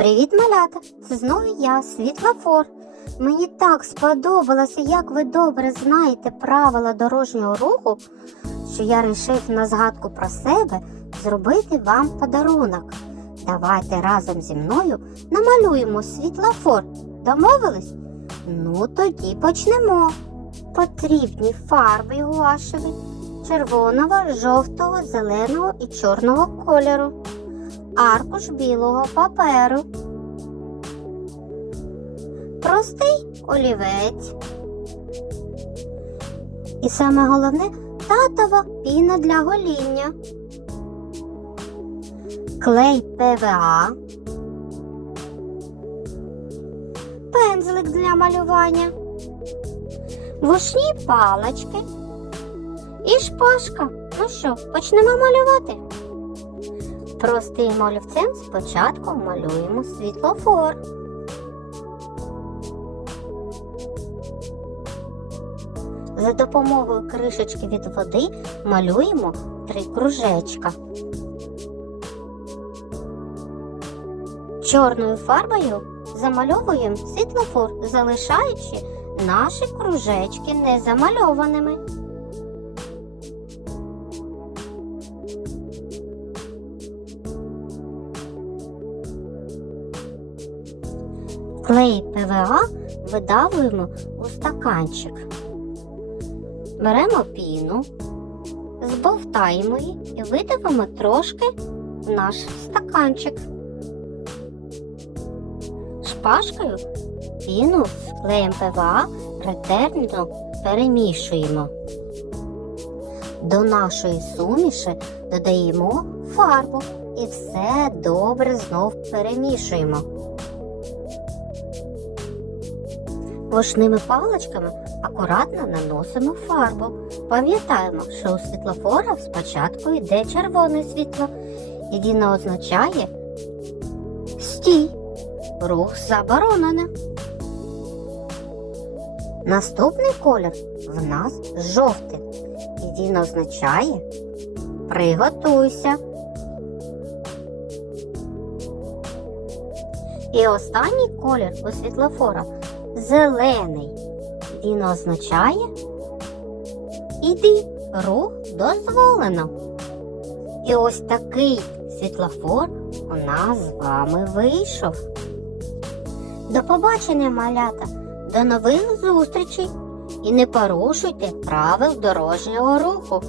Привіт, малята! Це знову я, Світлофор. Мені так сподобалося, як ви добре знаєте правила дорожнього руху, що я вирішив на згадку про себе зробити вам подарунок. Давайте разом зі мною намалюємо світлофор. Домовились? Ну, тоді почнемо. Потрібні фарби гуашеві червоного, жовтого, зеленого і чорного кольору аркуш білого паперу, простий олівець. І саме головне татова піна для гоління, клей ПВА, пензлик для малювання, вушні палочки і шпажка. Ну що, почнемо малювати? Простим олівцем спочатку малюємо світлофор. За допомогою кришечки від води малюємо три кружечка. Чорною фарбою замальовуємо світлофор, залишаючи наші кружечки незамальованими. Клей ПВА видавлюємо у стаканчик. Беремо піну, збовтаємо її і видавимо трошки в наш стаканчик. Шпажкою піну з клеєм ПВА ретельно перемішуємо. До нашої суміші додаємо фарбу і все добре знов перемішуємо. Вушними паличками акуратно наносимо фарбу. Пам'ятаємо, що у світлофора спочатку йде червоне світло. Єдине означає стій. Рух заборонено. Наступний колір в нас жовтий. Єдине означає приготуйся. І останній колір у світлофора зелений. Він означає іди, рух дозволено. І ось такий світлофор у нас з вами вийшов. До побачення, малята, до нових зустрічей і не порушуйте правил дорожнього руху.